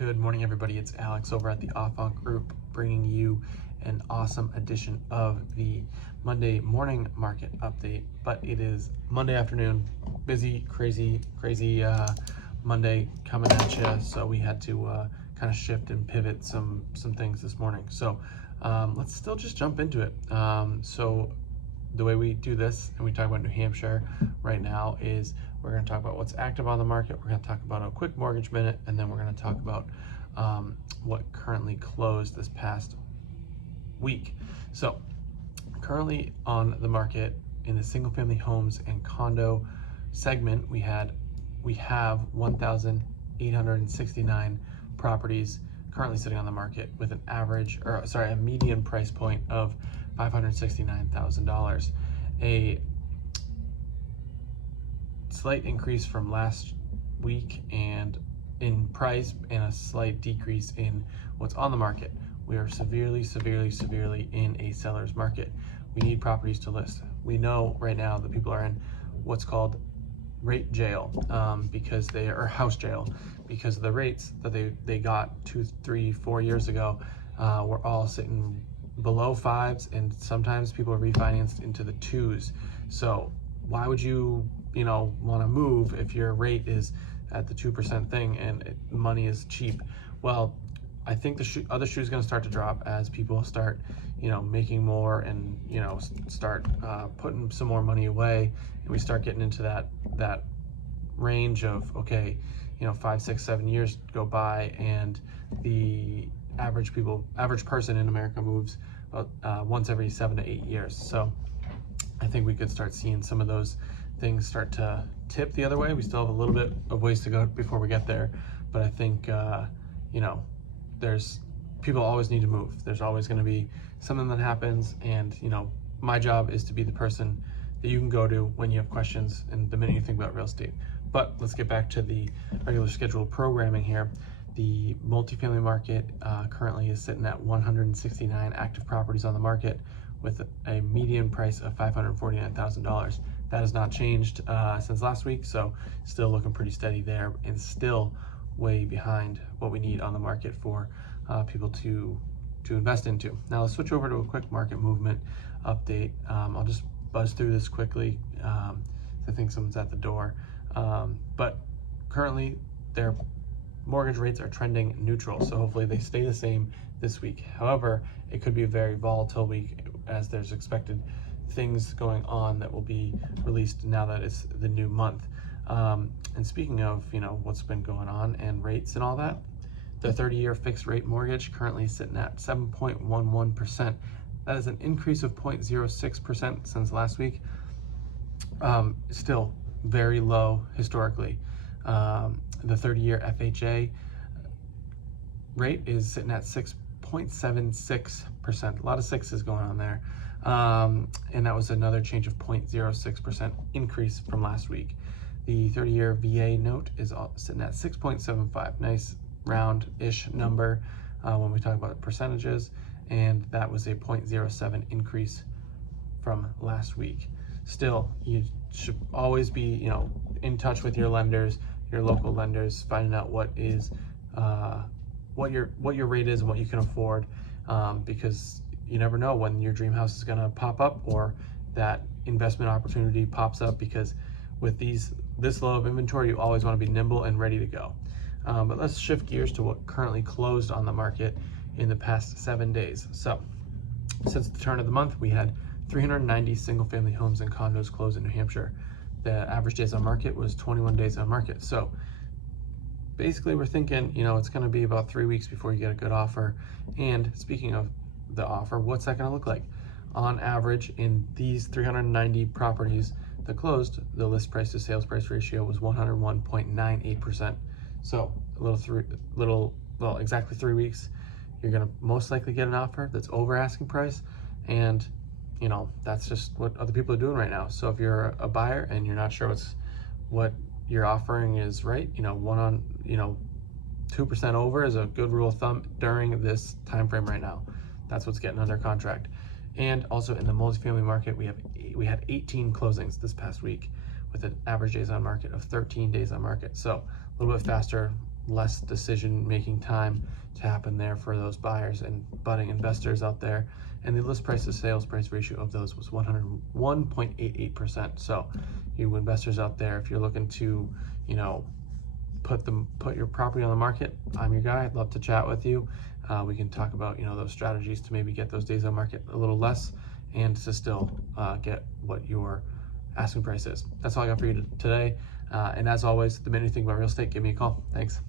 Good morning, everybody. It's Alex over at the Offon Group, bringing you an awesome edition of the Monday morning market update. But it is Monday afternoon, busy, crazy Monday coming at you. So we had to kind of shift and pivot some things this morning. So let's still just jump into it. So the way we do this, and we talk about New Hampshire right now, is we're going to talk about what's active on the market. We're going to talk about a quick mortgage minute, and then we're going to talk about what currently closed this past week. So currently on the market in the single family homes and condo segment, we have 1,869 properties currently sitting on the market with an a median price point of $569,000. A slight increase from last week and in price, and a slight decrease in what's on the market. We are severely in a seller's market. We need properties to list. We know right now that people are in what's called rate jail, because they are house jail, because of the rates that they got 2, 3, 4 years ago. We're all sitting below 5s, and sometimes people are refinanced into the 2s. So why would you want to move if your rate is at the 2% thing and money is cheap? Well, I think the other shoe is going to start to drop as people start making more, and start putting some more money away, and we start getting into that range of, okay, 5, 6, 7 years go by, and the average person in America moves about once every 7 to 8 years. So I think we could start seeing some of those things start to tip the other way. We still have a little bit of ways to go before we get there, but I think there's people always need to move. There's always going to be something that happens, and my job is to be the person that you can go to when you have questions and the minute you think about real estate. But let's get back to the regular scheduled programming here. The multifamily market currently is sitting at 169 active properties on the market with a median price of $549,000. That has not changed since last week, so still looking pretty steady there, and still way behind what we need on the market for people to invest into. Now let's switch over to a quick market movement update. I'll just buzz through this quickly. I think someone's at the door, but currently their mortgage rates are trending neutral, so hopefully they stay the same this week. However, it could be a very volatile week, as there's expected things going on that will be released now that it's the new month. And speaking of what's been going on and rates and all that, the 30-year fixed rate mortgage currently sitting at 7.11%. That is an increase of 0.06% since last week. Still very low historically. The 30-year FHA rate is sitting at 6.76%. A lot of sixes going on there. And that was another change of 0.06% increase from last week. The 30-year VA note is sitting at 6.75. Nice round-ish number when we talk about percentages, and that was a 0.07 increase from last week. Still, you should always be in touch with your lenders, your local lenders, finding out what your rate is and what you can afford, because you never know when your dream house is going to pop up, or that investment opportunity pops up, because with this low of inventory, you always want to be nimble and ready to go. But let's shift gears to what currently closed on the market in the past 7 days. So since the turn of the month, we had 390 single family homes and condos closed in New Hampshire. The average days on market was 21 days on market. So basically we're thinking, it's going to be about 3 weeks before you get a good offer. And speaking of the offer, what's that going to look like? On average, in these 390 properties that closed, the list price to sales price ratio was 101.98%. So exactly 3 weeks, you're going to most likely get an offer that's over asking price, and that's just what other people are doing right now. So if you're a buyer and you're not sure what you're offering is right, 2% over is a good rule of thumb during this time frame right now. That's what's getting under contract. And also in the multifamily market, we had 18 closings this past week with an average days on market of 13 days on market. So a little bit faster less decision-making time to happen there for those buyers and budding investors out there. And the list price to sales price ratio of those was 101.88%. So you investors out there, if you're looking to, you know, put your property on the market, I'm your guy. I'd love to chat with you. We can talk about, you know, those strategies to maybe get those days on market a little less and to still get what your asking price is. That's all I got for you today. And as always, the minute you think about real estate, give me a call. Thanks.